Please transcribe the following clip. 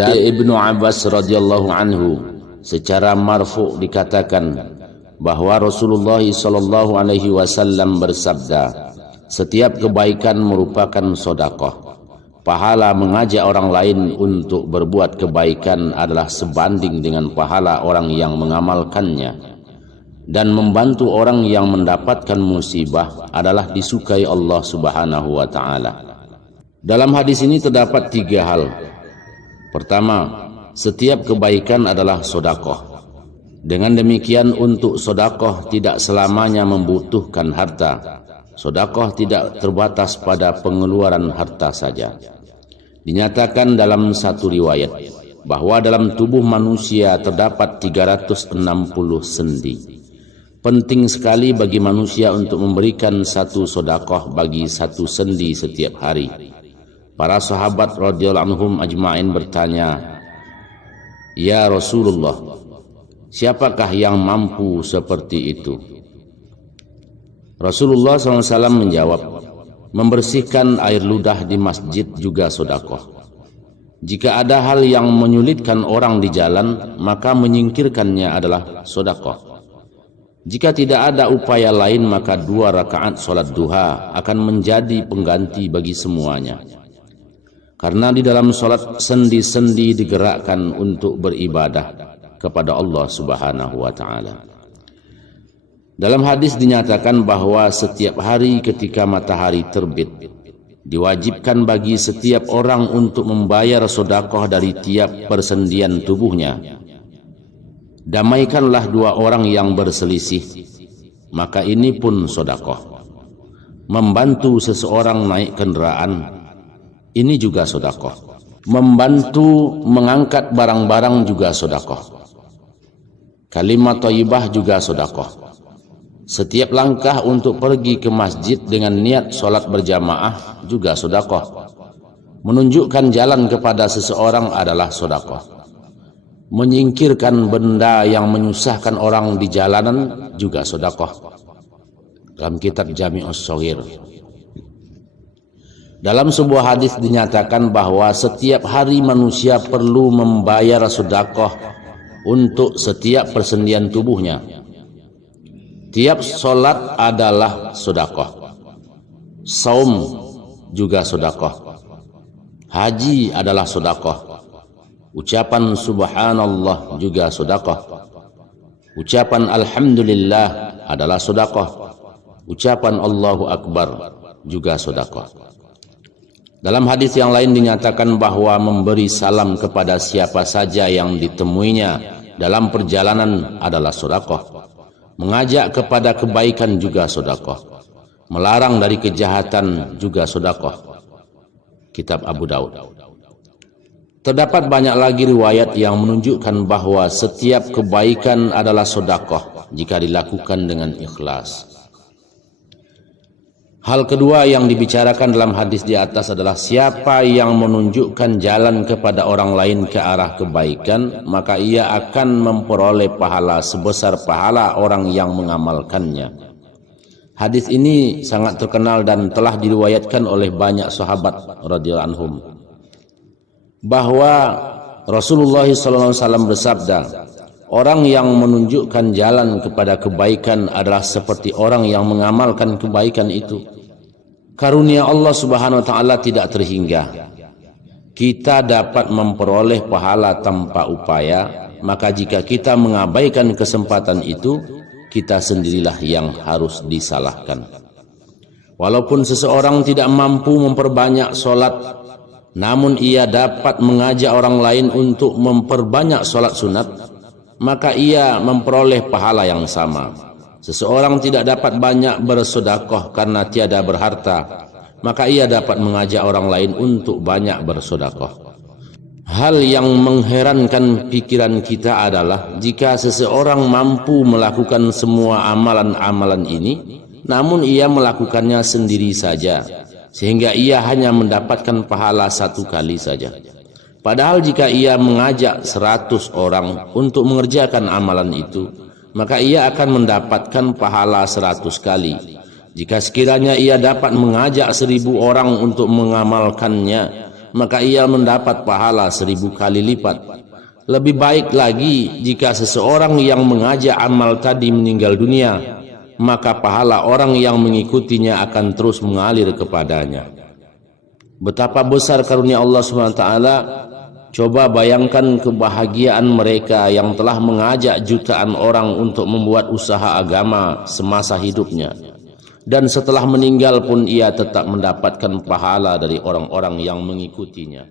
Dari Ibnu Abbas radhiyallahu anhu secara marfu dikatakan bahwa Rasulullah sallallahu alaihi wasallam bersabda, setiap kebaikan merupakan sedekah. Pahala mengajak orang lain untuk berbuat kebaikan adalah sebanding dengan pahala orang yang mengamalkannya. Dan membantu orang yang mendapatkan musibah adalah disukai Allah Subhanahu wa taala. Dalam hadis ini terdapat 3 hal. Pertama, setiap kebaikan adalah sedekah. Dengan demikian untuk sedekah tidak selamanya membutuhkan harta. Sedekah tidak terbatas pada pengeluaran harta saja. Dinyatakan dalam satu riwayat bahwa dalam tubuh manusia terdapat 360 sendi. Penting sekali bagi manusia untuk memberikan satu sedekah bagi satu sendi setiap hari. Para sahabat radhiyallahu anhum ajma'in bertanya, "Ya Rasulullah, siapakah yang mampu seperti itu?" Rasulullah SAW menjawab, membersihkan air ludah di masjid juga sedekah. Jika ada hal yang menyulitkan orang di jalan, maka menyingkirkannya adalah sedekah. Jika tidak ada upaya lain, maka 2 rakaat salat duha akan menjadi pengganti bagi semuanya. Karena di dalam salat sendi-sendi digerakkan untuk beribadah kepada Allah Subhanahu wa taala. Dalam hadis dinyatakan bahwa setiap hari ketika matahari terbit diwajibkan bagi setiap orang untuk membayar sedekah dari tiap persendian tubuhnya. Damaikanlah 2 orang yang berselisih, maka ini pun sedekah. Membantu seseorang naik kendaraan, ini juga sedekah. Membantu mengangkat barang-barang juga sedekah. Kalimat thayyibah juga sedekah. Setiap langkah untuk pergi ke masjid dengan niat sholat berjamaah juga sedekah. Menunjukkan jalan kepada seseorang adalah sedekah. Menyingkirkan benda yang menyusahkan orang di jalanan juga sedekah. Dalam kitab Jami'us Shaghir. Dalam sebuah hadis dinyatakan bahwa setiap hari manusia perlu membayar sedekah untuk setiap persendian tubuhnya. Tiap solat adalah sedekah. Saum juga sedekah. Haji adalah sedekah. Ucapan subhanallah juga sedekah. Ucapan alhamdulillah adalah sedekah. Ucapan Allahu akbar juga sedekah. Dalam hadis yang lain dinyatakan bahwa memberi salam kepada siapa saja yang ditemuinya dalam perjalanan adalah sedekah. Mengajak kepada kebaikan juga sedekah. Melarang dari kejahatan juga sedekah. Kitab Abu Daud. Terdapat banyak lagi riwayat yang menunjukkan bahwa setiap kebaikan adalah sedekah jika dilakukan dengan ikhlas. Hal kedua yang dibicarakan dalam hadis di atas adalah siapa yang menunjukkan jalan kepada orang lain ke arah kebaikan, maka ia akan memperoleh pahala sebesar pahala orang yang mengamalkannya. Hadis ini sangat terkenal dan telah diriwayatkan oleh banyak sahabat radhiyallahu anhum. Bahwa Rasulullah SAW bersabda, orang yang menunjukkan jalan kepada kebaikan adalah seperti orang yang mengamalkan kebaikan itu. Karunia Allah Subhanahu wa taala tidak terhingga. Kita dapat memperoleh pahala tanpa upaya, maka jika kita mengabaikan kesempatan itu, kita sendirilah yang harus disalahkan. Walaupun seseorang tidak mampu memperbanyak solat, namun ia dapat mengajak orang lain untuk memperbanyak solat sunat, maka ia memperoleh pahala yang sama. Seseorang tidak dapat banyak bersedekah karena tiada berharta, maka ia dapat mengajak orang lain untuk banyak bersedekah. Hal yang mengherankan pikiran kita adalah jika seseorang mampu melakukan semua amalan-amalan ini, namun ia melakukannya sendiri saja, sehingga ia hanya mendapatkan pahala 1 kali saja. Padahal jika ia mengajak 100 orang untuk mengerjakan amalan itu, maka ia akan mendapatkan pahala 100 kali. Jika sekiranya ia dapat mengajak 1000 orang untuk mengamalkannya, maka ia mendapat pahala 1000 kali lipat. Lebih baik lagi jika seseorang yang mengajak amal tadi meninggal dunia, maka pahala orang yang mengikutinya akan terus mengalir kepadanya. Betapa besar karunia Allah SWT. Coba bayangkan kebahagiaan mereka yang telah mengajak jutaan orang untuk membuat usaha agama semasa hidupnya, dan setelah meninggal pun ia tetap mendapatkan pahala dari orang-orang yang mengikutinya.